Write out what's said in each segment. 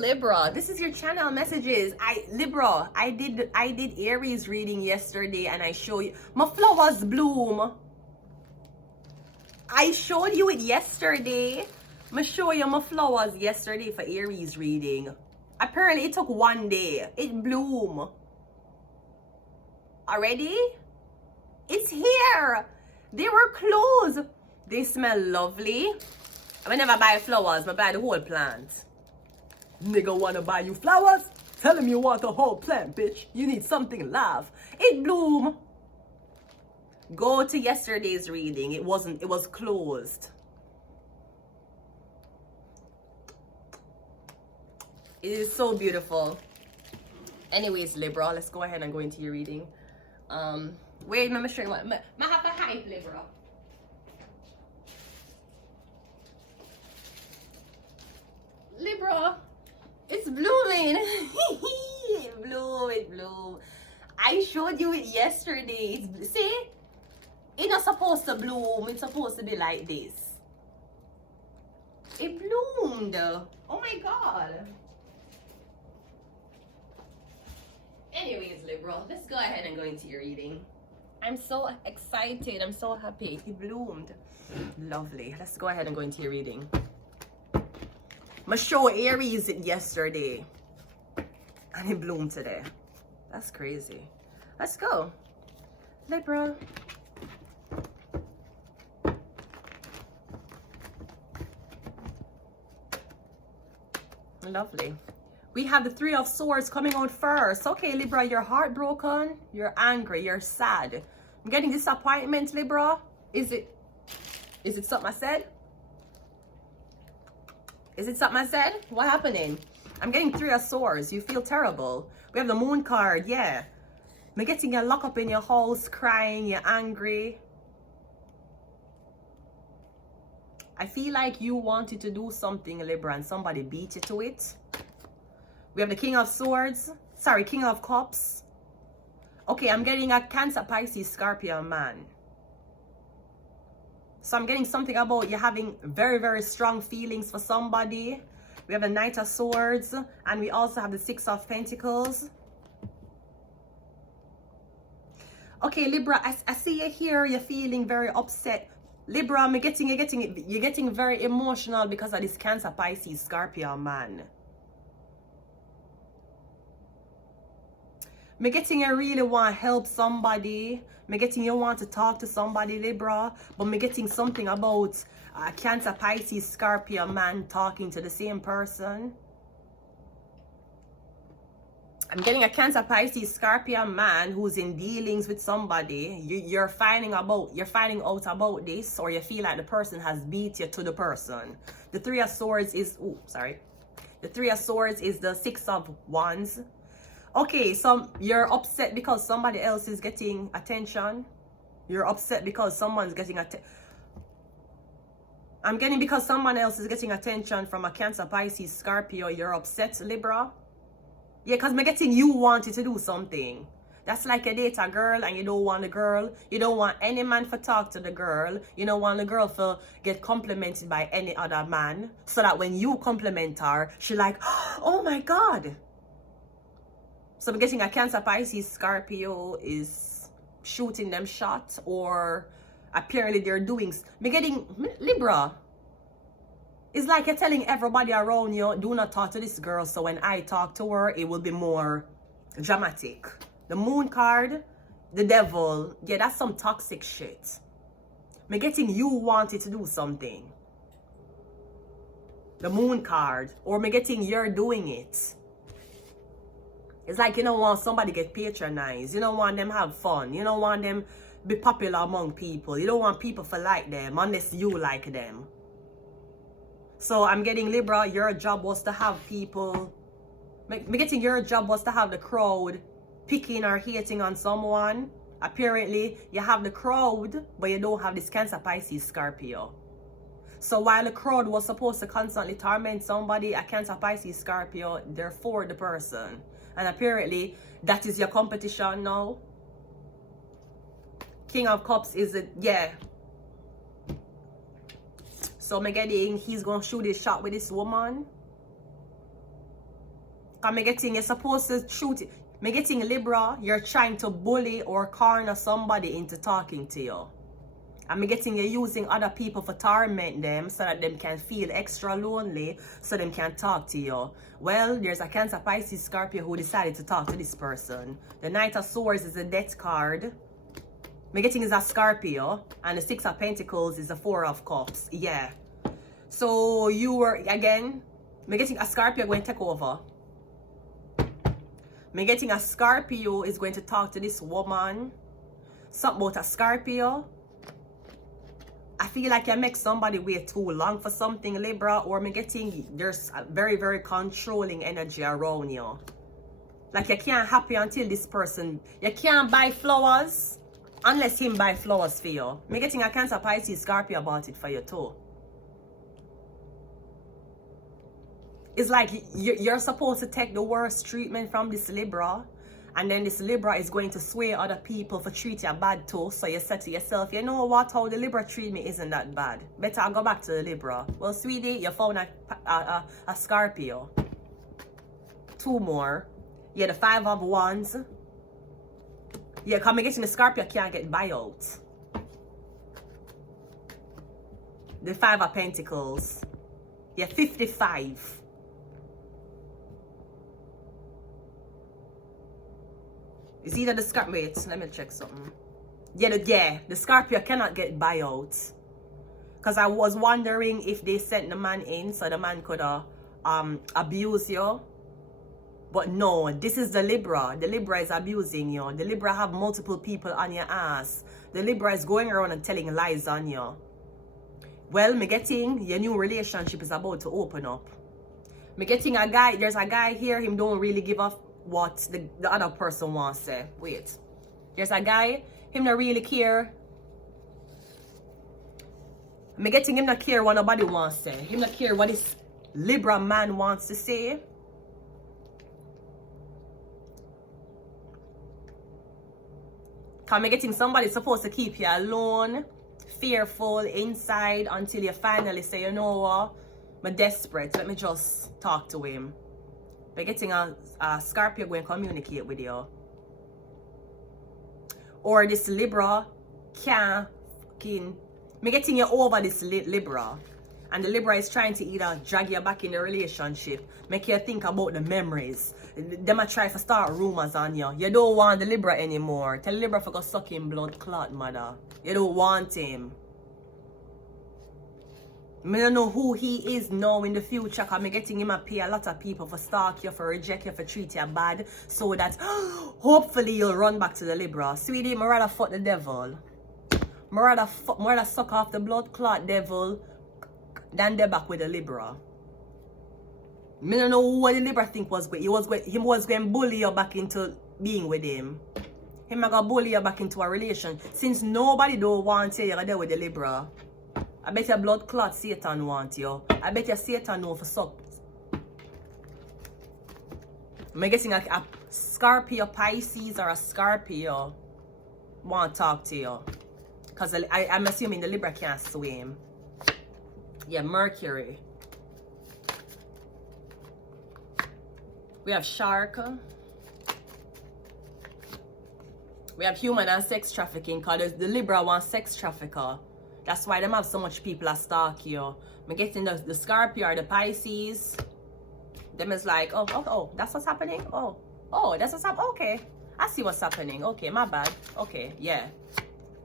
Libra, this is your channel messages. Libra, I did Aries reading yesterday and I show you my flowers bloom. I showed you it yesterday. I show you my flowers yesterday for Aries reading. Apparently it took 1 day. It bloom. Already? It's here. They were closed. They smell lovely. I never buy flowers, I buy the whole plant. Nigga wanna buy you flowers? Tell him you want the whole plant, bitch. You need something live. It bloom. Go to yesterday's reading. It was closed. It is so beautiful. Anyways, Libra, let's go ahead and go into your reading. Wait, let me show you what. I have a hype, Libra. Libra, it's blooming. It bloom. I showed you it yesterday. See? It's not supposed to bloom. It's supposed to be like this. It bloomed. Oh my God. Anyways, Libra, let's go ahead and go into your reading. I'm so excited. I'm so happy. It bloomed. Lovely. Let's go ahead and go into your reading. I show Aries it yesterday and it bloomed today. That's crazy. Let's go. Libra. Lovely. We have the Three of Swords coming out first. Okay, Libra, you're heartbroken, you're angry, you're sad. I'm getting disappointment, Libra. Is it something I said? Is it something I said? What happening? I'm getting Three of Swords. You feel terrible. We have the Moon card. Yeah. I'm getting you locked up in your house, crying. You're angry. I feel like you wanted to do something, Libra, and somebody beat you to it. We have the King of Swords. Sorry, King of Cups. Okay, I'm getting a Cancer, Pisces, Scorpio man. So I'm getting something about you having very, very strong feelings for somebody. We have the Knight of Swords. And we also have the Six of Pentacles. Okay, Libra, I see you here. You're feeling very upset. Libra, you're getting very emotional because of this Cancer, Pisces, Scorpio man. I'm getting you really want to help somebody. I'm getting you want to talk to somebody, Libra. But I'm getting something about Cancer, Pisces, Scorpio man talking to the same person. I'm getting a Cancer, Pisces, Scorpio man who's in dealings with somebody. You're finding out about this, or you feel like the person has beat you to the person. The Three of Swords is, the Three of Swords is the Six of Wands. Okay, so you're upset because somebody else is getting attention. You're upset because someone's getting I'm getting because someone else is getting attention from a Cancer, Pisces, Scorpio. You're upset, Libra. Yeah, because I'm getting you wanted to do something. That's like you date a girl and you don't want the girl. You don't want any man to talk to the girl. You don't want the girl to get complimented by any other man. So that when you compliment her, she's like, oh my God. So I'm getting a Cancer, Pisces, Scorpio is shooting them shots, or apparently they're doing. I'm getting Libra. It's like you're telling everybody around you, do not talk to this girl. So when I talk to her, it will be more dramatic. The Moon card, the Devil. Yeah, that's some toxic shit. I'm getting you wanted to do something. The Moon card. Or I'm getting you're doing it. It's like you don't want somebody get patronized. You don't want them have fun. You don't want them be popular among people. You don't want people to like them unless you like them. So I'm getting Libra, your job was to have people. I'm getting your job was to have the crowd picking or hating on someone. Apparently you have the crowd, but you don't have this Cancer, Pisces, Scorpio. So while the crowd was supposed to constantly torment somebody, a Cancer, Pisces, Scorpio, they're for the person. And apparently, that is your competition now. King of Cups is it, yeah. So I'm getting, he's going to shoot his shot with this woman. Because me getting you're supposed to shoot it. Me getting Libra, you're trying to bully or corner somebody into talking to you. And me getting you using other people for torment them so that them can feel extra lonely so them can talk to you. Well, there's a Cancer, Pisces, Scorpio who decided to talk to this person. The Knight of Swords is a death card. Me getting is a Scorpio. And the Six of Pentacles is a Four of Cups. Yeah. So you were, again, me getting a Scorpio going to take over. Me getting a Scorpio is going to talk to this woman. Something about a Scorpio. I feel like you make somebody wait too long for something, Libra, or me getting there's a very, very controlling energy around you. Like you can't happy until this person, you can't buy flowers unless him buy flowers for you. Me getting a Cancer, Pisces, Scorpio about it for you too. It's like you're supposed to take the worst treatment from this Libra. And then this Libra is going to sway other people for treat you bad too. So you said to yourself, you know what, how the Libra treat me isn't that bad. Better I go back to the Libra. Well, sweetie, you found a Scorpio. Two more. Yeah, the Five of Wands. Yeah, come and get in the Scorpio, can't get buyout. The Five of Pentacles. Yeah, 55. It's either the Scorpio. Wait, let me check something. Yeah, the Scorpio cannot get buyout. Because I was wondering if they sent the man in so the man could abuse you. But no, this is the Libra. The Libra is abusing you. The Libra have multiple people on your ass. The Libra is going around and telling lies on you. Well, me getting your new relationship is about to open up. Me getting a guy, there's a guy here, him don't really give up what the other person wants to say. Wait. There's a guy, him not really care. Me getting him not care what nobody wants to say. Him not care what this Libra man wants to say. Cause me getting somebody supposed to keep you alone, fearful inside until you finally say, you know what, I'm desperate. Let me just talk to him. By getting a Scorpio going to communicate with you. Or this Libra can't me getting you over this Libra. And the Libra is trying to either drag you back in the relationship, make you think about the memories. They might try to start rumors on you. You don't want the Libra anymore. Tell the Libra to go suck him blood clot, mother. You don't want him. I don't know who he is now in the future, because I'm getting him to pay a lot of people for stalk you, for reject you, for treat you bad, so that hopefully you'll run back to the Libra. Sweetie, I'd rather fuck the devil. I'd rather suck off the blood clot devil than they back with the Libra. I don't know what the Libra think was with. He was going to bully you back into being with him. Him going to bully you back into a relation. Since nobody don't want you, you're there with the Libra. I bet your blood clot Satan want you. I bet your Satan know for suck. Am I guessing a Scorpio Pisces or a Scorpio want to talk to you? Because I'm assuming the Libra can't swim. Yeah, Mercury. We have Shark. We have human and sex trafficking, because the Libra wants sex trafficker. That's why them have so much people that stalk you. I'm getting the Scorpio or the Pisces. Them is like, oh, that's what's happening? Oh, that's what's happening? Okay. I see what's happening. Okay, my bad. Okay, yeah.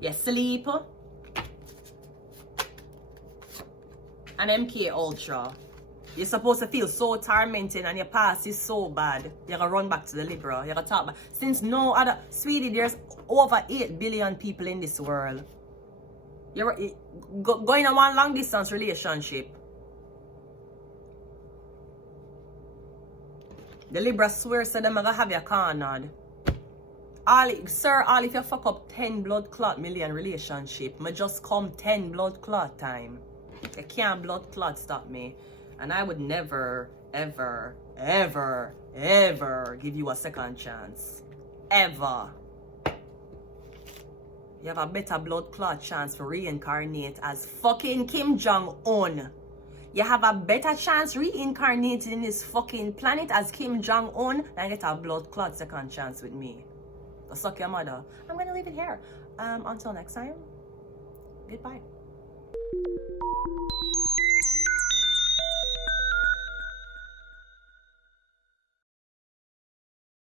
Yeah, sleep. And MK Ultra. You're supposed to feel so tormented and your past is so bad. You're gonna run back to the Libra. You're gonna talk about. Since no other, sweetie, there's over 8 billion people in this world. You're going on one long distance relationship. The Libra swears to them I'm gonna have your cornered. All if you fuck up 10 blood clot million relationship, I just come 10 blood clot time. You can't blood clot stop me. And I would never, ever, ever, ever give you a second chance. Ever. You have a better blood clot chance for reincarnate as fucking Kim Jong-un. You have a better chance reincarnating in this fucking planet as Kim Jong-un than get a blood clot second chance with me. Go suck your mother. I'm gonna leave it here. Until next time, goodbye.